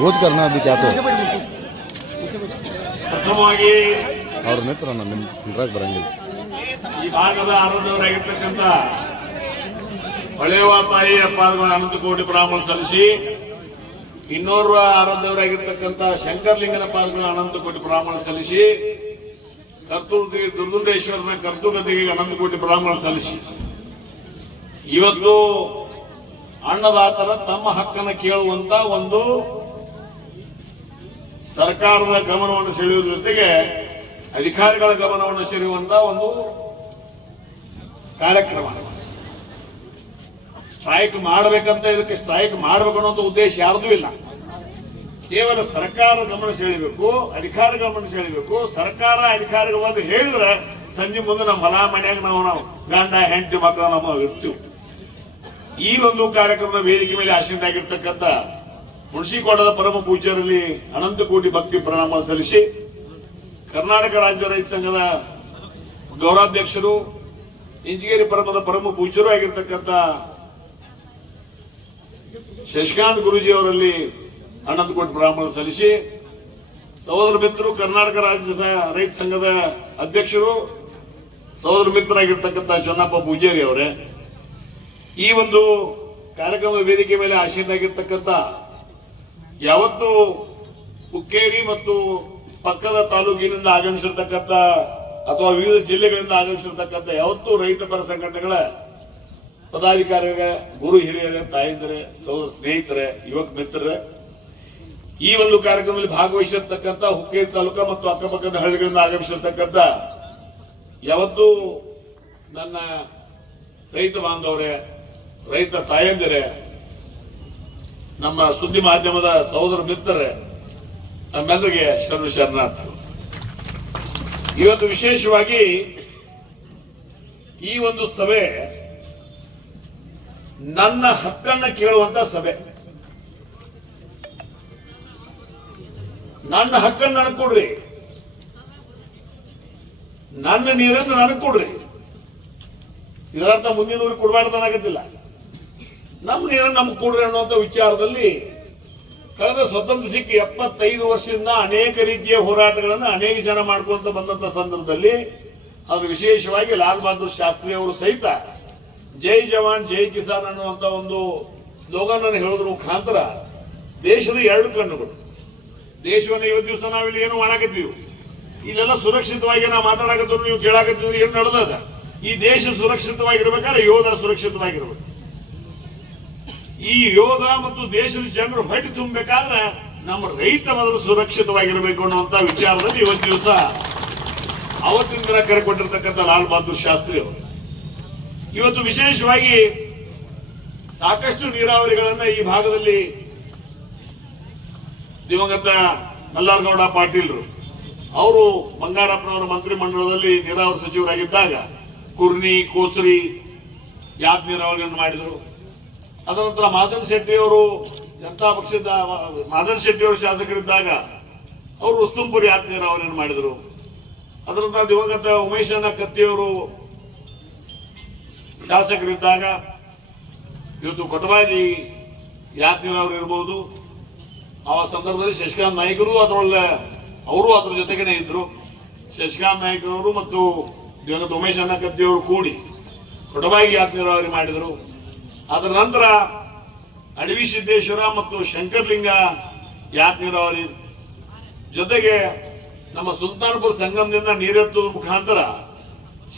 रोज करना अभी क्या तो ಪ್ರಥಮವಾಗಿ ಅವ್ರ ನೇತ್ರ ನಿಮ್ಗೆ ಬರಂಗಿಲ್ಲ. ಈ ಭಾಗದ ಆರಾಧಕರಾಗಿರ್ತಕ್ಕಂಥ ಹೊಳೆವ ತಾಯಿಯ ಪಾದಗಳ ಅನಂತ ಕೋಟಿ ಪ್ರಣಾಮ ಸಲ್ಲಿಸಿ, ಇನ್ನೋರ್ವ ಆರಾಧಕರಾಗಿರ್ತಕ್ಕಂಥ ಶಂಕರಲಿಂಗನ ಪಾದಗಳ ಅನಂತ ಕೋಟಿ ಪ್ರಣಾಮ ಸಲ್ಲಿಸಿ, ಕರ್ತೂರ್ತಿಗೆ ದುರ್ದುಂಡೇಶ್ವರನ ಕರ್ತೂಗತಿಗೆ ಅನಂತ ಕೋಟಿ ಪ್ರಣಾಮ ಸಲ್ಲಿಸಿ, ಇವತ್ತು ಅನ್ನದಾತರ ತಮ್ಮ ಹಕ್ಕನ್ನು ಕೇಳುವಂತ ಒಂದು ಸರ್ಕಾರದ ಗಮನವನ್ನು ಸೆಳೆಯುವ ಜೊತೆಗೆ ಅಧಿಕಾರಿಗಳ ಗಮನವನ್ನು ಸೆಳೆಯುವಂತ ಒಂದು ಕಾರ್ಯಕ್ರಮ. ಸ್ಟ್ರೈಕ್ ಮಾಡಬೇಕಂತ, ಇದಕ್ಕೆ ಸ್ಟ್ರೈಕ್ ಮಾಡಬೇಕು ಅನ್ನೋ ಉದ್ದೇಶ ಯಾರ್ದೂ ಇಲ್ಲ. ಕೇವಲ ಸರ್ಕಾರ ಗಮನ ಸೆಳೆಯಬೇಕು, ಅಧಿಕಾರಿಗಳ ಗಮನ ಸೆಳೆಯಬೇಕು. ಸರ್ಕಾರ ಅಧಿಕಾರಿಗಳು ಬಂದು ಹೇಳಿದ್ರೆ ಸಂಜೆ ಮುಂದೆ ನಮ್ಮ ಹೊಲ ಮನೆಯಾಗ ನಾವು ಗಂಡ ಹೆಂಡತಿ ಮಕ್ಕಳು ನಮ್ಮ ಇರ್ತೀವಿ. ಈ ಒಂದು ಕಾರ್ಯಕ್ರಮದ ವೇದಿಕೆ ಮೇಲೆ ಆಸೀನರಾಗಿರ್ತಕ್ಕಂಥ ಹುಣಸಿಕೋಟದ ಪರಮ ಪೂಜ್ಯರಲ್ಲಿ ಅನಂತ ಕೋಟಿ ಭಕ್ತಿ ಪ್ರಣಾಮ ಸಲ್ಲಿಸಿ, ಕರ್ನಾಟಕ ರಾಜ್ಯ ರೈತ ಸಂಘದ ಗೌರವಾಧ್ಯಕ್ಷರು, ಇಂಜಿಗೇರಿ ಪರಮದ ಪರಮ ಪೂಜ್ಯರು ಆಗಿರ್ತಕ್ಕಂಥ ಶಶಿಕಾಂತ್ ಗುರೂಜಿ ಅವರಲ್ಲಿ ಅನಂತ ಕೋಟಿ ಪ್ರಣಾಮ ಸಲ್ಲಿಸಿ, ಸಹೋದರ ಮಿತ್ರರು ಕರ್ನಾಟಕ ರಾಜ್ಯ ರೈತ ಸಂಘದ ಅಧ್ಯಕ್ಷರು, ಸಹೋದರ ಮಿತ್ರರಾಗಿರ್ತಕ್ಕಂಥ ಚನ್ನಪ್ಪ ಪೂಜಾರಿ ಅವರೇ, ಈ ಒಂದು ಕಾರ್ಯಕ್ರಮದ ವೇದಿಕೆ ಮೇಲೆ ಆಸೀನರಾಗಿರ್ತಕ್ಕಂಥ ಯಾವತ್ತು ಹುಕ್ಕೇರಿ ಮತ್ತು ಪಕ್ಕದ ತಾಲೂಕಿನಿಂದ ಆಗಮಿಸಿರ್ತಕ್ಕಂಥ ಅಥವಾ ವಿವಿಧ ಜಿಲ್ಲೆಗಳಿಂದ ಆಗಮಿಸಿರ್ತಕ್ಕಂಥ ಯಾವತ್ತು ರೈತ ಪರ ಸಂಘಟನೆಗಳ ಪದಾಧಿಕಾರಿಗಳ, ಗುರು ಹಿರಿಯರೇ, ತಾಯಂದಿರೇ, ಸಹೋದರ ಸ್ನೇಹಿತರೇ, ಯುವಕ ಮಿತ್ರರೇ, ಈ ಒಂದು ಕಾರ್ಯಕ್ರಮದಲ್ಲಿ ಭಾಗವಹಿಸಿರ್ತಕ್ಕಂಥ ಹುಕ್ಕೇರಿ ತಾಲೂಕು ಮತ್ತು ಅಕ್ಕಪಕ್ಕದ ಹಳ್ಳಿಗಳಿಂದ ಆಗಮಿಸಿರ್ತಕ್ಕಂಥ ಯಾವತ್ತು ನನ್ನ ರೈತ ಬಾಂಧವರೇ, ರೈತ ತಾಯಂದಿರೇ, ನಮ್ಮ ಸುದ್ದಿ ಮಾಧ್ಯಮದ ಸಹೋದರ ಮಿತ್ರರೇ, ನಮ್ಮೆಲ್ಲರಿಗೆ ಶರಣಾರ್ಥಿಗಳು. ಇವತ್ತು ವಿಶೇಷವಾಗಿ ಈ ಒಂದು ಸಭೆ ನನ್ನ ಹಕ್ಕನ್ನು ಕೇಳುವಂತ ಸಭೆ. ನನ್ನ ಹಕ್ಕನ್ನು ನನಗೆ ಕೊಡ್ರಿ, ನನ್ನ ನೀರನ್ನು ನನಗೆ ಕೊಡ್ರಿ. ಇದರರ್ಥ ಮುಂದಿನ ಊರಿಗೆ ಕೊಡಬಾರ್ದನ್ನಾಗತ್ತಿಲ್ಲ, ನಮ್ಮ ನೀರನ್ನು ನಮ್ಗೆ ಕೊಡ್ರಿ ಅನ್ನುವಂಥ ವಿಚಾರದಲ್ಲಿ ಕಳೆದ ಸ್ವತಂತ್ರ ಸಿಕ್ಕ 75 ವರ್ಷದಿಂದ ಅನೇಕ ರೀತಿಯ ಹೋರಾಟಗಳನ್ನು ಅನೇಕ ಜನ ಮಾಡ್ಕೊಂತ ಬಂದಂತ ಸಂದರ್ಭದಲ್ಲಿ ಅದು ವಿಶೇಷವಾಗಿ ಲಾಲ್ ಬಹದ್ದೂರ್ ಶಾಸ್ತ್ರಿ ಅವರು ಸಹಿತ ಜೈ ಜವಾನ್ ಜೈ ಕಿಸಾನ್ ಅನ್ನುವಂತ ಒಂದು ಸ್ಲೋಗನ್ ಅನ್ನು ಹೇಳೋದ್ರ ಮುಖಾಂತರ ದೇಶದ 2 ಕಣ್ಣುಗಳು, ದೇಶವನ್ನು ಇವತ್ತು ದಿವಸ ನಾವಿಲ್ಲಿ ಏನು ಮಾಡಾಕತ್ತೀವಿ, ಇಲ್ಲೆಲ್ಲ ಸುರಕ್ಷಿತವಾಗಿ ನಾವು ಮಾತಾಡಕತ್ತೀವಿ, ನೀವು ಕೇಳಾಕತ್ತಿದ್ರಿ, ಏನು ನಡೆದದ. ಈ ದೇಶ ಸುರಕ್ಷಿತವಾಗಿರ್ಬೇಕಾದ್ರೆ ಯೋಧ ಸುರಕ್ಷಿತವಾಗಿರ್ಬೇಕು. ಈ ಯೋಧ ಮತ್ತು ದೇಶದ ಜನರು ಹೊಟ್ಟೆ ತುಂಬಬೇಕಾದ್ರೆ ನಮ್ಮ ರೈತ ಮೊದಲು ಸುರಕ್ಷಿತವಾಗಿರಬೇಕು ಅನ್ನುವಂತ ವಿಚಾರದಲ್ಲಿ ಇವತ್ತು ದಿವಸ ಅವತ್ತಿನ ದಿನ ಕರೆ ಕೊಟ್ಟಿರ್ತಕ್ಕಂಥ ಲಾಲ್ ಬಹದ್ದೂರ್ ಶಾಸ್ತ್ರಿ ಅವರು ಇವತ್ತು ವಿಶೇಷವಾಗಿ ಸಾಕಷ್ಟು ನೀರಾವರಿಗಳನ್ನ ಈ ಭಾಗದಲ್ಲಿ ದಿವಂಗತ ಮಲ್ಲಾರಗೌಡ ಪಾಟೀಲ್ರು ಅವರು ಬಂಗಾರಪ್ಪನವರ ಮಂತ್ರಿ ಮಂಡಲದಲ್ಲಿ ನೀರಾವರಿ ಸಚಿವರಾಗಿದ್ದಾಗ ಕುರ್ನಿ, ಕೋಚರಿ, ಯಾದ್ ನೀರಾವರಿಯನ್ನು ಮಾಡಿದರು. ಅದರ ನಂತರ ಮಾದನ್ ಶೆಟ್ಟಿ ಅವರು ಜನತಾ ಪಕ್ಷದ ಮಾದನ್ ಶೆಟ್ಟಿ ಅವರು ಶಾಸಕರಿದ್ದಾಗ ಅವರು ಉಸ್ತುಂಪುರಿ ಯಾದ್ ನೀರಾವರಿಯನ್ನು ಮಾಡಿದರು. ಅದರ ನಂತರ ದಿವಂಗತ ಉಮೇಶಣ್ಣ ಕತ್ತಿಯವರು ಶಾಸಕರಿದ್ದಾಗ ಇವತ್ತು ಕೊಟಬಾಜಿ ಯಾದ್ ನೀರಾವರಿ ಇರಬಹುದು. ಆ ಸಂದರ್ಭದಲ್ಲಿ ಶಶಿಕಾಂತ್ ನಾಯ್ಕರು ಅವರು ಅದರ ಜೊತೆಗೇನೆ ಇದ್ರು. ಶಶಿಕಾಂತ್ ನಾಯ್ಕರವರು ಮತ್ತು ದಿವಂಗತ ಉಮೇಶಣ್ಣ ಕತ್ತಿಯವರು ಕೂಡಿ ಕೊಟಬಾಗಿ ಯಾದ್ ನೀರಾವರಿ ಮಾಡಿದರು. ಅದರ ನಂತರ ಅಡವಿ ಸಿದ್ದೇಶ್ವರ ಮತ್ತು ಶಂಕರಲಿಂಗ ಯಾದ್ ನೀರಾವರಿ ಜೊತೆಗೆ ನಮ್ಮ ಸುಲ್ತಾನ್ಪುರ ಸಂಗಮದಿಂದ ನೀರೆತ್ತುವ ಮುಖಾಂತರ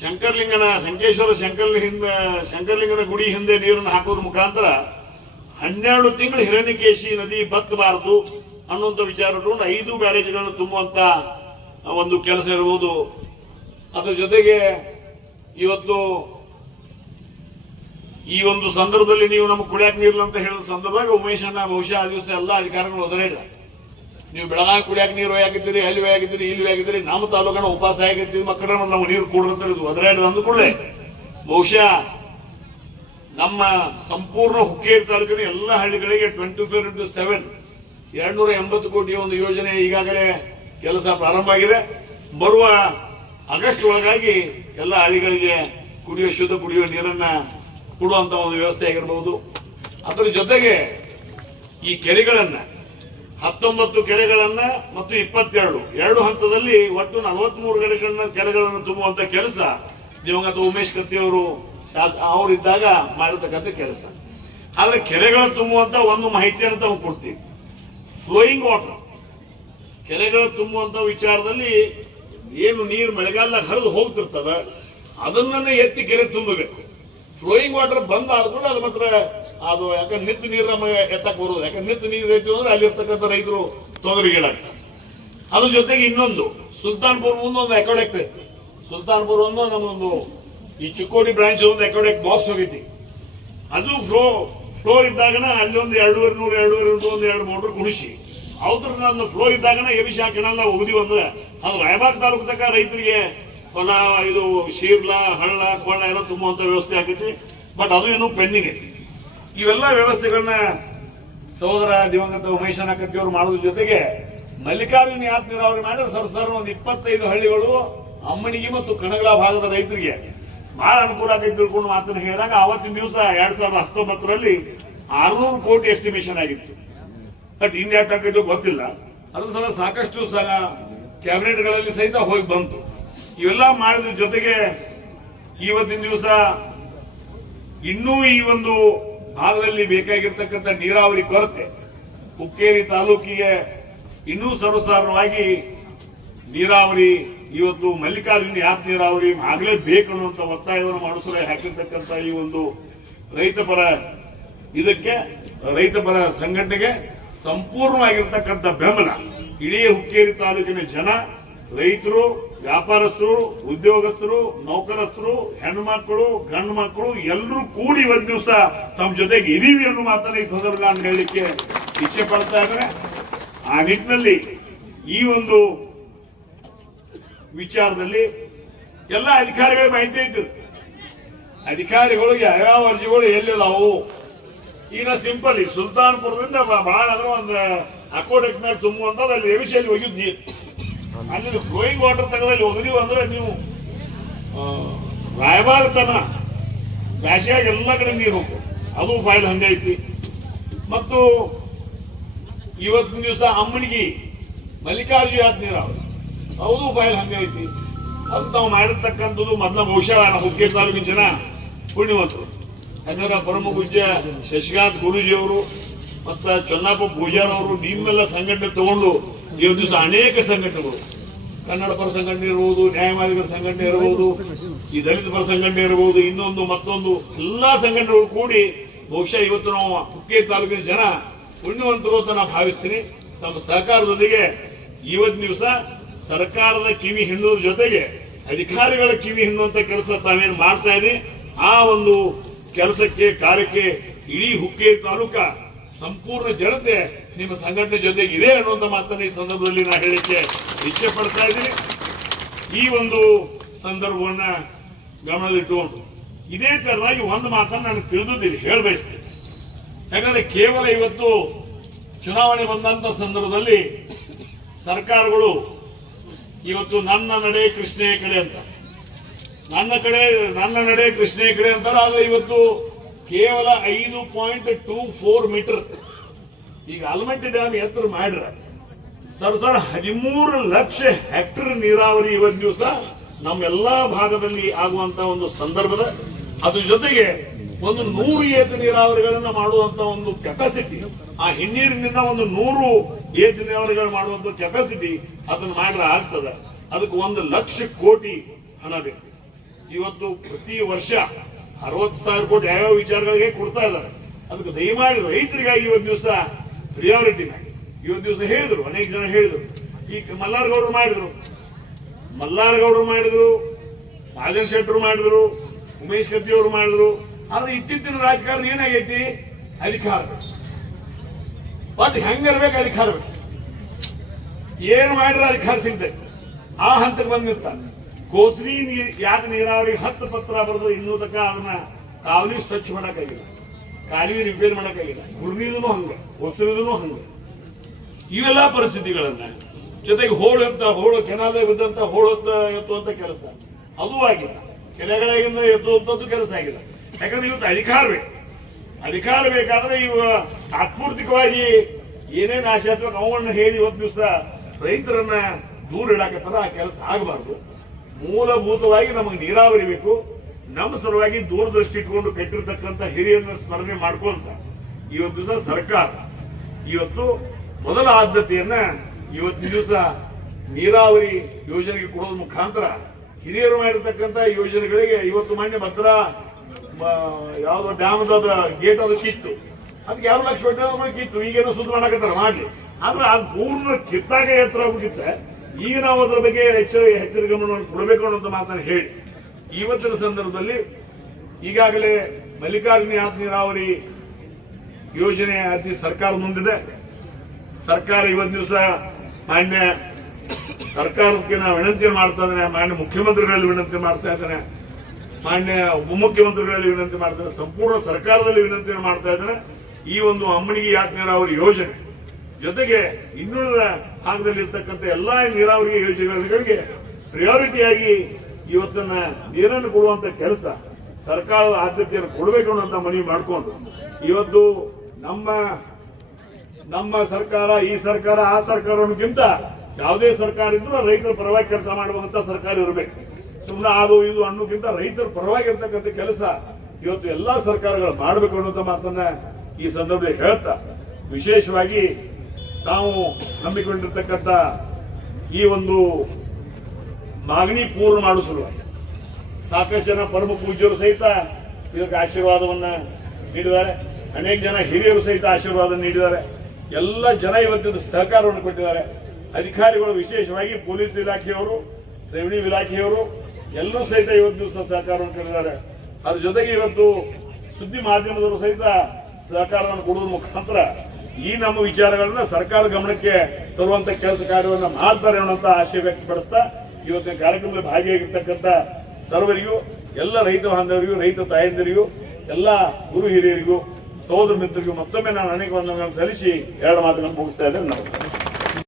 ಶಂಕರಲಿಂಗನ ಗುಡಿ ಹಿಂದೆ ನೀರನ್ನು ಹಾಕೋದ್ರ ಮುಖಾಂತರ 12 ತಿಂಗಳು ಹಿರಣ್ಯಕೇಶಿ ನದಿ ಬತ್ತಬಾರದು ಅನ್ನುವಂಥ ವಿಚಾರ ಇಟ್ಟುಕೊಂಡು 5 ಬ್ಯಾರೇಜ್ಗಳನ್ನು ತುಂಬುವಂತ ಒಂದು ಕೆಲಸ ಇರಬಹುದು. ಅದರ ಜೊತೆಗೆ ಇವತ್ತು ಈ ಒಂದು ಸಂದರ್ಭದಲ್ಲಿ ನೀವು ನಮ್ಗೆ ಕುಡಿಯಾಕ ನೀರಿಲ್ಲ ಅಂತ ಹೇಳಿದ ಸಂದರ್ಭದಾಗ ಉಮೇಶಣ್ಣ ಬಹುಶಃ ಆ ದಿವಸ ಎಲ್ಲ ಅಧಿಕಾರಿಗಳು ಒದರೇಡ, ನೀವು ಬೆಳಗಾವಿ ಕುಡಿಯಾಕ ನೀರು ಒಯ್ಯಾಕಿದ್ದೀರಿ, ಅಲ್ಲಿ ಒಯ್ಯಾಕಿದ್ದೀರಿ, ಇಲ್ಲಿ ಒಯ್ಯಾಕಿದ್ದೀರಿ, ನಮ್ಮ ತಾಲೂಕನ ಉಪವಾಸ ಆಗಿರ್ತೀವಿ, ಮಕ್ಕಳ ನಾವು ನೀರು ಕೊಡ್ರಂತ ಒದರೇಡ ಅಂದ ಕೂಡಲೇ ಬಹುಶಃ ನಮ್ಮ ಸಂಪೂರ್ಣ ಹುಕ್ಕೇರಿ ತಾಲೂಕಿನ ಎಲ್ಲ ಹಳ್ಳಿಗಳಿಗೆ 24x7 280 ಕೋಟಿ ಒಂದು ಯೋಜನೆ ಈಗಾಗಲೇ ಕೆಲಸ ಪ್ರಾರಂಭ ಆಗಿದೆ. ಬರುವ ಆಗಸ್ಟ್ ಒಳಗಾಗಿ ಎಲ್ಲ ಹಳ್ಳಿಗಳಿಗೆ ಶುದ್ಧ ಕುಡಿಯುವ ನೀರನ್ನ ಕೊಡುವಂತ ಒಂದು ವ್ಯವಸ್ಥೆ ಆಗಿರಬಹುದು. ಅದರ ಜೊತೆಗೆ ಈ ಕೆರೆಗಳನ್ನ 19 ಕೆರೆಗಳನ್ನ ಮತ್ತು 22 ಹಂತದಲ್ಲಿ ಒಟ್ಟು 43 ಕೆರೆಗಳನ್ನು ತುಂಬುವಂತ ಕೆಲಸ ದಿವಂಗತ ಉಮೇಶ್ ಕತ್ತಿ ಅವರು ಇದ್ದಾಗ ಮಾಡಿರ್ತಕ್ಕಂಥ ಕೆಲಸ. ಆದ್ರೆ ಕೆರೆಗಳ ತುಂಬುವಂತ ಒಂದು ಮಾಹಿತಿಯನ್ನು ತಾವು ಕೊಡ್ತೀವಿ. ಫ್ಲೋಯಿಂಗ್ ವಾಟರ್ ಕೆರೆಗಳ ತುಂಬುವಂತ ವಿಚಾರದಲ್ಲಿ ಏನು ನೀರು ಮಳೆಗಾಲ ಹರಿದು ಹೋಗ್ತಿರ್ತದ ಅದನ್ನ ಎತ್ತಿ ಕೆರೆ ತುಂಬಬೇಕು. ಫ್ಲೋಯಿಂಗ್ ವಾಟರ್ ಬಂದ್ ಆದ್ಮೇಲೆ ಅದು ಮಾತ್ರ ಅದು ಯಾಕಂದ್ರೆ ನಿತ್ಯ ನೀರು ನಮಗೆ ಎತ್ತಕ್ಕೆ ಬರೋದು. ಯಾಕಂದ್ರೆ ನಿತ್ಯ ನೀರು ಐತಿ ಅಂದ್ರೆ ಅಲ್ಲಿರ್ತಕ್ಕಂಥ ರೈತರು ತೊಂದರೆಗೀಡಾಗ್ತಾರೆ. ಅದ್ರ ಜೊತೆಗೆ ಇನ್ನೊಂದು ಸುಲ್ತಾನ್ಪುರ್ ಮುಂದೊಂದು ಎಕೋಡೆಕ್ಟ್ ಐತಿ. ಸುಲ್ತಾನ್ಪುರ್ ಒಂದು ನಮ್ಮೊಂದು ಈ ಚಿಕ್ಕೋಡಿ ಬ್ರಾಂಚ್ ಒಂದು ಎಕೋಡೆಕ್ಟ್ ಬಾಕ್ಸ್ ಹೋಗೈತಿ. ಅದು ಫ್ಲೋ ಇದ್ದಾಗನ ಅಲ್ಲಿ ಒಂದು 2,200 ಮೋಟರ್ ಕುಣಿಸಿ ಅವ್ರ ನನ್ನ ಫ್ಲೋ ಇದ್ದಾಗನ ಎಬಿಸಿ ಕೆನಾಲ್ ಹೋಗಿದೀವಿ ಅಂದ್ರೆ ಅದು ರಾಯಬಾಗ್ ತಾಲೂಕು ತನಕ ರೈತರಿಗೆ ಹೊಲ ಇದು ಶೀರ್ಲ ಹಳ್ಳ ಕೊಳ್ಳ ಏನೋ ತುಂಬುವಂತ ವ್ಯವಸ್ಥೆ ಆಗೈತಿ. ಬಟ್ ಅದು ಏನೋ ಪೆಂಡಿಂಗ್ ಐತಿ. ಇವೆಲ್ಲ ವ್ಯವಸ್ಥೆಗಳನ್ನ ಸಹೋದರ ದಿವಂಗತ ಉಮೇಶ್ ಕತ್ತಿ ಅವರು ಮಾಡೋದ್ರ ಜೊತೆಗೆ ಮಲ್ಲಿಕಾರ್ಜುನ ಯಾತ್ ನೀರಾವರಿ ಮಾಡಿದ್ರೆ ಸರ್ ಒಂದು 25 ಹಳ್ಳಿಗಳು ಅಮ್ಮಣಿಗೆ ಮತ್ತು ಕನಗಲ ಭಾಗದ ರೈತರಿಗೆ ಬಹಳ ಅನುಕೂಲ ಆಗೈತೆ ತಿಳ್ಕೊಂಡು ಮಾತನ್ನು ಹೇಳಿದಾಗ ಆವತ್ತಿನ ದಿವಸ 2019ರಲ್ಲಿ 600 ಕೋಟಿ ಎಸ್ಟಿಮೇಷನ್ ಆಗಿತ್ತು. ಬಟ್ ಇನ್ಯಾಕಾಗಿದ್ದು ಗೊತ್ತಿಲ್ಲ. ಅದ್ರ ಸಲ ಸಾಕಷ್ಟು ಕ್ಯಾಬಿನೆಟ್ಗಳಲ್ಲಿ ಸಹಿತ ಹೋಗಿ ಬಂತು. ಇವೆಲ್ಲ ಮಾಡಿದ ಜೊತೆಗೆ ಇವತ್ತಿನ ದಿವಸ ಇನ್ನೂ ಈ ಒಂದು ಭಾಗದಲ್ಲಿ ಬೇಕಾಗಿರ್ತಕ್ಕಂಥ ನೀರಾವರಿ ಕೊರತೆ ಹುಕ್ಕೇರಿ ತಾಲೂಕಿಗೆ ಇನ್ನೂ ಸರ್ವಸಾಧಾರಣವಾಗಿ ನೀರಾವರಿ ಇವತ್ತು ಮಲ್ಲಿಕಾರ್ಜುನ ಯಾತ್ ನೀರಾವರಿ ಆಗಲೇಬೇಕು ಅನ್ನುವಂಥ ಒತ್ತಾಯವನ್ನು ಮಾಡಿಸಲು ಹಾಕಿರ್ತಕ್ಕಂಥ ಈ ಒಂದು ರೈತಪರ ಇದಕ್ಕೆ ರೈತಪರ ಸಂಘಟನೆಗೆ ಸಂಪೂರ್ಣವಾಗಿರ್ತಕ್ಕಂಥ ಬೆಂಬಲ ಇಡೀ ಹುಕ್ಕೇರಿ ತಾಲೂಕಿನ ಜನ, ರೈತರು, ವ್ಯಾಪಾರಸ್ಥರು, ಉದ್ಯೋಗಸ್ಥರು, ನೌಕರಸ್ಥರು, ಹೆಣ್ಣು ಮಕ್ಕಳು, ಗಂಡು ಮಕ್ಕಳು ಎಲ್ಲರೂ ಕೂಡಿ ಒಂದು ದಿವಸ ತಮ್ಮ ಜೊತೆಗೆ ಇದೀವಿ ಅನ್ನೋ ಮಾತನ್ನ ಈ ಸಂದರ್ಭದಲ್ಲಿ ನಾನು ಹೇಳಲಿಕ್ಕೆ ಇಚ್ಛೆ ಪಡ್ತಾ ಇದ್ದಾರೆ. ಆ ನಿಟ್ಟಿನಲ್ಲಿ ಈ ಒಂದು ವಿಚಾರದಲ್ಲಿ ಎಲ್ಲ ಅಧಿಕಾರಿಗಳ ಮಾಹಿತಿ ಐತಿ. ಅಧಿಕಾರಿಗಳಿಗೆ ಯಾವ್ಯಾವ ಅರ್ಜಿಗಳು ಎಲ್ಲಿದಾವು ಈಗ ಸಿಂಪಲ್ ಈ ಸುಲ್ತಾನ್ಪುರದಿಂದ ಬಹಳ ಅಂದ್ರೆ ಒಂದು ಅಕೋಡೆಕ್ ಮೇಲೆ ತುಂಬುವಂತದ್ದು ಅಲ್ಲಿ ಎವಿಷಿಯಲ್ಲಿ ಹೋಗಿದ್ ನೀರು ಅಲ್ಲಿ ಫ್ಲೋಯಿಂಗ್ ವಾಟರ್ ತೆಗೆದಲ್ಲಿ ಹೋಗಿದೀವಿ ಅಂದ್ರೆ ನೀವು ರಾಯಬಾಗ್ ತನ ಬ್ಯಾಸಿಯಾಗಿ ಎಲ್ಲ ಕಡೆ ನೀರು ಹೋಗ್ತದೆ. ಅದು ಫೈಲ್ ಹಂಗೈತಿ. ಮತ್ತು ಇವತ್ತಿನ ದಿವಸ ಅಮ್ಮಣಿಗೆ ಮಲ್ಲಿಕಾರ್ಜುನ ಯಾತ್ ನೀರಾವರಿ ಹೌದು ಫೈಲ್ ಹಂಗೈತಿ. ಅದು ತಾವು ಮಾಡಿರ್ತಕ್ಕಂಥದ್ದು ಮೊದಲ ಬಹುಶಃ ಹುಕ್ಕೇರಿ ತಾಲೂಕಿನ ಜನ ಪುಣ್ಯವಂತರು. ಯಾಕಂದ್ರೆ ಪರಮ ಪೂಜ್ಯ ಶಶಿಕಾಂತ್ ಗುರೂಜಿಯವರು ಮತ್ತು ಚನ್ನಪ್ಪ ಪೂಜಾರ್ ಅವರು ನಿಮ್ಮೆಲ್ಲ ಸಂಘಟನೆ ತಗೊಂಡು ಇವತ್ತು ದಿವಸ ಅನೇಕ ಸಂಘಟನೆಗಳು ಕನ್ನಡ ಪರ ಸಂಘಟನೆ ಇರಬಹುದು, ನ್ಯಾಯವಾದಿಗಳ ಸಂಘಟನೆ ಇರಬಹುದು, ಈ ದಲಿತ ಪರ ಸಂಘಟನೆ ಇರಬಹುದು, ಇನ್ನೊಂದು ಮತ್ತೊಂದು ಎಲ್ಲಾ ಸಂಘಟನೆಗಳು ಕೂಡಿ ಬಹುಶಃ ಇವತ್ತು ನಾವು ಹುಕ್ಕೇರಿ ತಾಲೂಕಿನ ಜನ ಪುಣ್ಯವಂತರು ಅಂತ ನಾನು ಭಾವಿಸ್ತೀನಿ. ತಮ್ಮ ಸಹಕಾರದೊಂದಿಗೆ ಇವತ್ತು ದಿವಸ ಸರ್ಕಾರದ ಕಿವಿ ಹಿಂಡುವ ಜೊತೆಗೆ ಅಧಿಕಾರಿಗಳ ಕಿವಿ ಹಿಂಡುವಂತ ಕೆಲಸ ತಾವೇನು ಮಾಡ್ತಾ ಇದೆ ಆ ಒಂದು ಕೆಲಸಕ್ಕೆ ಕಾರ್ಯಕ್ಕೆ ಇಡೀ ಹುಕ್ಕೇರಿ ತಾಲೂಕ ಸಂಪೂರ್ಣ ಜನತೆ ನಿಮ್ಮ ಸಂಘಟನೆ ಜೊತೆಗೆ ಇದೆ ಅನ್ನುವಂಥ ಮಾತನ್ನು ಈ ಸಂದರ್ಭದಲ್ಲಿ ನಾನು ಹೇಳಿಕ್ಕೆ ಇಚ್ಛೆ ಪಡ್ತಾ ಇದ್ದೀನಿ. ಈ ಒಂದು ಸಂದರ್ಭವನ್ನ ಗಮನದಲ್ಲಿಟ್ಟುಕೊಂಡು ಇದೇ ತರನಾಗಿ ಒಂದು ಮಾತನ್ನು ನಾನು ತಿಳಿದಿದ್ದೀನಿ ಹೇಳ ಬಯಸ್ತೇನೆ. ಯಾಕಂದ್ರೆ ಕೇವಲ ಇವತ್ತು ಚುನಾವಣೆ ಬಂದಂತ ಸಂದರ್ಭದಲ್ಲಿ ಸರ್ಕಾರಗಳು ಇವತ್ತು ನನ್ನ ನಡೆ ಕೃಷ್ಣೆಯ ಕಡೆ ಅಂತ ನನ್ನ ನಡೆ ಕೃಷ್ಣೆಯ ಕಡೆ ಅಂತಾರೆ. ಆದ್ರೆ ಇವತ್ತು ಕೇವಲ 5.24 ಮೀಟರ್ ಈಗ ಆಲಮಟ್ಟಿ ಡ್ಯಾಮ್ ಎತ್ತರ ಮಾಡ್ರ ಸರ್ 13 ಲಕ್ಷ ಹೆಕ್ಟರ್ ನೀರಾವರಿ ಇವತ್ತು ದಿವಸ ನಮ್ಮೆಲ್ಲಾ ಭಾಗದಲ್ಲಿ ಆಗುವಂತ ಒಂದು ಸಂದರ್ಭದ ಅದ್ರ ಜೊತೆಗೆ ಒಂದು 100 ಏತ ನೀರಾವರಿಗಳನ್ನ ಮಾಡುವಂತ ಒಂದು ಕೆಪಾಸಿಟಿ ಆ ಹಿನ್ನೀರಿನಿಂದ ಒಂದು 100 ಏತ ನೀರಾವರಿಗಳು ಮಾಡುವಂತ ಕೆಪಾಸಿಟಿ ಅದನ್ನ ಮಾಡ್ರೆ ಆಗ್ತದ. ಅದಕ್ಕೆ 1 ಲಕ್ಷ ಕೋಟಿ ಹಣ ಬೇಕು. ಇವತ್ತು ಪ್ರತಿ ವರ್ಷ 60,000 ಕೋಟಿ ಯಾವ್ಯಾವ ವಿಚಾರಗಳಿಗೆ ಕೊಡ್ತಾ ಇದ್ದಾರೆ. ಅದಕ್ಕೆ ದಯಮಾಡಿ ರೈತರಿಗಾಗಿ ಇವತ್ತು ದಿವಸ ಪ್ರಿಯಾರಿಟಿ ಮಾಡಿ ಇವತ್ತು ದಿವಸ ಹೇಳಿದ್ರು, ಅನೇಕ ಜನ ಹೇಳಿದ್ರು. ಈಗ ಮಲ್ಲಾರಗೌಡರು ಮಾಡಿದ್ರು, ರಾಜನ್ ಶೆಟ್ಟರು ಮಾಡಿದ್ರು, ಉಮೇಶ್ ಕತ್ತಿ ಅವರು ಮಾಡಿದ್ರು. ಆದ್ರೆ ಇತ್ತೀಚಿನ ರಾಜಕಾರಣ ಏನಾಗೈತಿ ಅಧಿಕಾರ ಬಟ್ ಹೆಂಗಿರ್ಬೇಕು ಅಧಿಕಾರ ಬೇಕು. ಏನು ಮಾಡಿದ್ರೆ ಅಧಿಕಾರ ಸಿಗ್ತೈತಿ ಆ ಹಂತಕ್ಕೆ ಬಂದಿರ್ತಾನೆ. ಕೋಸ್ರಿ ಯಾಕೆ ನೀರಾವರಿ 10 ಪತ್ರ ಬರೆದು ಇನ್ನೂ ತನಕ ಅದನ್ನ ಕಾವಲಿ ಸ್ವಚ್ಛ ಮಾಡಕ್ಕಾಗಿಲ್ಲ, ಕಾಲುವೆ ರಿಪೇರ್ ಮಾಡಕ್ಕಾಗಿಲ್ಲ, ಗುರ್ನಿದೂ ಹಂಗ, ಹೊಸರಿದೂ ಹಂಗ. ಇವೆಲ್ಲ ಪರಿಸ್ಥಿತಿಗಳನ್ನ ಜೊತೆಗೆ ಹೋಳು ಕೆನಾಲ ಬಿದ್ದಂತ ಎತ್ತುವಂತ ಕೆಲಸ ಅದು ಆಗಿಲ್ಲ, ಕೆರೆಗಳಿಂದ ಎತ್ತುವಂತದ್ದು ಕೆಲಸ ಆಗಿಲ್ಲ. ಯಾಕಂದ್ರೆ ಇವತ್ತು ಅಧಿಕಾರ ಬೇಕು. ಅಧಿಕಾರ ಬೇಕಾದ್ರೆ ಇವ ತಾತ್ಪೂರ್ತಿಕವಾಗಿ ಏನೇನು ಆಶೆ ಹಚ್ಬೇಕು ಅವುಗಳನ್ನ ಹೇಳಿ ಇವತ್ತು ದಿವಸ ರೈತರನ್ನ ದೂರ ಇಡಾಕತ್ತಾರ. ಆ ಕೆಲಸ ಆಗಬಾರ್ದು. ಮೂಲಭೂತವಾಗಿ ನಮಗೆ ನೀರಾವರಿ ಬೇಕು. ನಮ್ಮ ಸಲುವಾಗಿ ದೂರದೃಷ್ಟಿ ಇಟ್ಕೊಂಡು ಕಟ್ಟಿರ್ತಕ್ಕಂಥ ಹಿರಿಯರನ್ನ ಸ್ಮರಣೆ ಮಾಡ್ಕೊಂತ ಇವತ್ತು ದಿವಸ ಸರ್ಕಾರ ಇವತ್ತು ಮೊದಲ ಆದ್ಯತೆಯನ್ನ ಇವತ್ತಿನ ದಿವಸ ನೀರಾವರಿ ಯೋಜನೆಗೆ ಕೊಡೋದ್ರ ಮುಖಾಂತರ ಹಿರಿಯರು ಮಾಡಿರ್ತಕ್ಕಂಥ ಯೋಜನೆಗಳಿಗೆ ಇವತ್ತು ಮಾನ್ಯ ಭದ್ರಾ ಯಾವ್ದೋ ಡ್ಯಾಮ್ದ ಗೇಟ್ ಅದು ಕಿತ್ತು, ಅದಕ್ಕೆ 2 ಲಕ್ಷ ಕೊಟ್ಟು ಕಿತ್ತು. ಈಗೇನೋ ಸುದ್ದಿ ಮಾಡಕತ್ತಾರ ಮಾಡ್ಲಿ, ಆದ್ರೆ ಅದು ಪೂರ್ಣ ಕಿತ್ತಾಗ ಎತ್ತರ ಹೋಗಿತ್ತೆ. ಈಗ ನಾವು ಅದರ ಬಗ್ಗೆ ಹೆಚ್ಚಿನ ಗಮನವನ್ನು ಕೊಡಬೇಕು ಅನ್ನೋಂಥ ಮಾತನ್ನು ಹೇಳಿ ಇವತ್ತಿನ ಸಂದರ್ಭದಲ್ಲಿ ಈಗಾಗಲೇ ಮಲ್ಲಿಕಾರ್ಜುನ ನೀರಾವರಿ ಯೋಜನೆ ಅರ್ಜಿ ಸರ್ಕಾರ ಮುಂದಿದೆ. ಸರ್ಕಾರ ಇವತ್ತು ದಿವಸ ಮಾನ್ಯ ಸರ್ಕಾರಕ್ಕೆ ನಾವು ವಿನಂತಿ ಮಾಡ್ತಾ ಇದ್ದೇನೆ, ಮಾನ್ಯ ಮುಖ್ಯಮಂತ್ರಿಗಳಲ್ಲಿ ವಿನಂತಿ ಮಾಡ್ತಾ ಇದ್ದೇನೆ, ಮಾನ್ಯ ಉಪಮುಖ್ಯಮಂತ್ರಿಗಳಲ್ಲಿ ವಿನಂತಿ ಮಾಡ್ತಾರೆ, ಸಂಪೂರ್ಣ ಸರ್ಕಾರದಲ್ಲಿ ವಿನಂತಿಯನ್ನು ಮಾಡ್ತಾ ಇದ್ದಾರೆ. ಈ ಒಂದು ಅಮ್ಮನಿಗೆ ಯಾತ್ ನೀರಾವರಿ ಯೋಜನೆ ಜೊತೆಗೆ ಇನ್ನುಳಿದ ಭಾಗದಲ್ಲಿ ಇರ್ತಕ್ಕಂಥ ಎಲ್ಲಾ ನೀರಾವರಿ ಯೋಜನೆಗಳಿಗೆ ಪ್ರಿಯಾರಿಟಿಯಾಗಿ ಇವತ್ತನ್ನ ನೀರನ್ನು ಕೊಡುವಂತ ಕೆಲಸ ಸರ್ಕಾರದ ಆದ್ಯತೆಯನ್ನು ಕೊಡಬೇಕು ಅನ್ನೋಂತ ಮನವಿ ಮಾಡಿಕೊಂಡು ಇವತ್ತು ನಮ್ಮ ಸರ್ಕಾರ ಈ ಸರ್ಕಾರ ಆ ಸರ್ಕಾರಕ್ಕಿಂತ ಯಾವುದೇ ಸರ್ಕಾರ ಇದ್ರೂ ರೈತರ ಪರವಾಗಿ ಕೆಲಸ ಮಾಡುವಂತ ಸರ್ಕಾರ ಇರಬೇಕು. ಸುಮ್ಮನೆ ಅದು ಇದು ಅನ್ನೋಕ್ಕಿಂತ ರೈತರ ಪರವಾಗಿ ಇರ್ತಕ್ಕಂಥ ಕೆಲಸ ಇವತ್ತು ಎಲ್ಲಾ ಸರ್ಕಾರಗಳು ಮಾಡಬೇಕು ಅನ್ನೋಂಥ ಮಾತನ್ನ ಈ ಸಂದರ್ಭದಲ್ಲಿ ಹೇಳ್ತಾ, ವಿಶೇಷವಾಗಿ ತಾವು ನಂಬಿಕೊಂಡಿರ್ತಕ್ಕಂಥ ಈ ಒಂದು ಮಾಗಣಿ ಪೂರ್ಣ ಮಾಡುವ ಸಲುವಾಗಿ ಸಾಕಷ್ಟು ಜನ ಪರಮ ಪೂಜ್ಯರು ಸಹಿತ ಇದಕ್ಕೆ ಆಶೀರ್ವಾದವನ್ನ ನೀಡಿದ್ದಾರೆ. ಅನೇಕ ಜನ ಹಿರಿಯರು ಸಹಿತ ಆಶೀರ್ವಾದ ನೀಡಿದ್ದಾರೆ. ಎಲ್ಲ ಜನ ಇವತ್ತಿನ ಸಹಕಾರವನ್ನು ಕೊಟ್ಟಿದ್ದಾರೆ. ಅಧಿಕಾರಿಗಳು ವಿಶೇಷವಾಗಿ ಪೊಲೀಸ್ ಇಲಾಖೆಯವರು, ರೆವಿನ್ಯೂ ಇಲಾಖೆಯವರು ಎಲ್ಲರೂ ಸಹಿತ ಇವತ್ತು ದಿವಸ ಸಹಕಾರವನ್ನು ಕೊಟ್ಟಿದ್ದಾರೆ. ಅದ್ರ ಜೊತೆಗೆ ಇವತ್ತು ಸುದ್ದಿ ಮಾಧ್ಯಮದವರು ಸಹಿತ ಸಹಕಾರವನ್ನು ಕೊಡುವ ಮುಖಾಂತರ ಈ ನಮ್ಮ ವಿಚಾರಗಳನ್ನ ಸರ್ಕಾರ ಗಮನಕ್ಕೆ ತರುವಂತ ಕೆಲಸ ಕಾರ್ಯವನ್ನು ಮಾಡ್ತಾರೆ ಅನ್ನೋಂತ ಆಶಯ ವ್ಯಕ್ತಪಡಿಸ್ತಾ ಇವತ್ತಿನ ಕಾರ್ಯಕ್ರಮದಲ್ಲಿ ಭಾಗಿಯಾಗಿರ್ತಕ್ಕಂಥ ಸರ್ವರಿಗೂ, ಎಲ್ಲ ರೈತ ಬಾಂಧವರಿಗೂ, ರೈತ ತಾಯಂದಿರಿಗೂ, ಎಲ್ಲ ಗುರು ಹಿರಿಯರಿಗೂ, ಸಹೋದರ ಮಿತ್ರರಿಗೂ ಮತ್ತೊಮ್ಮೆ ನಾನು ಅನೇಕ ವಂದನೆಗಳನ್ನು ಸಲ್ಲಿಸಿ 2 ಮಾತುಗಳನ್ನು ಮುಗಿಸ್ತಾ ಇದ್ದೇನೆ. ನಮಸ್ಕಾರ.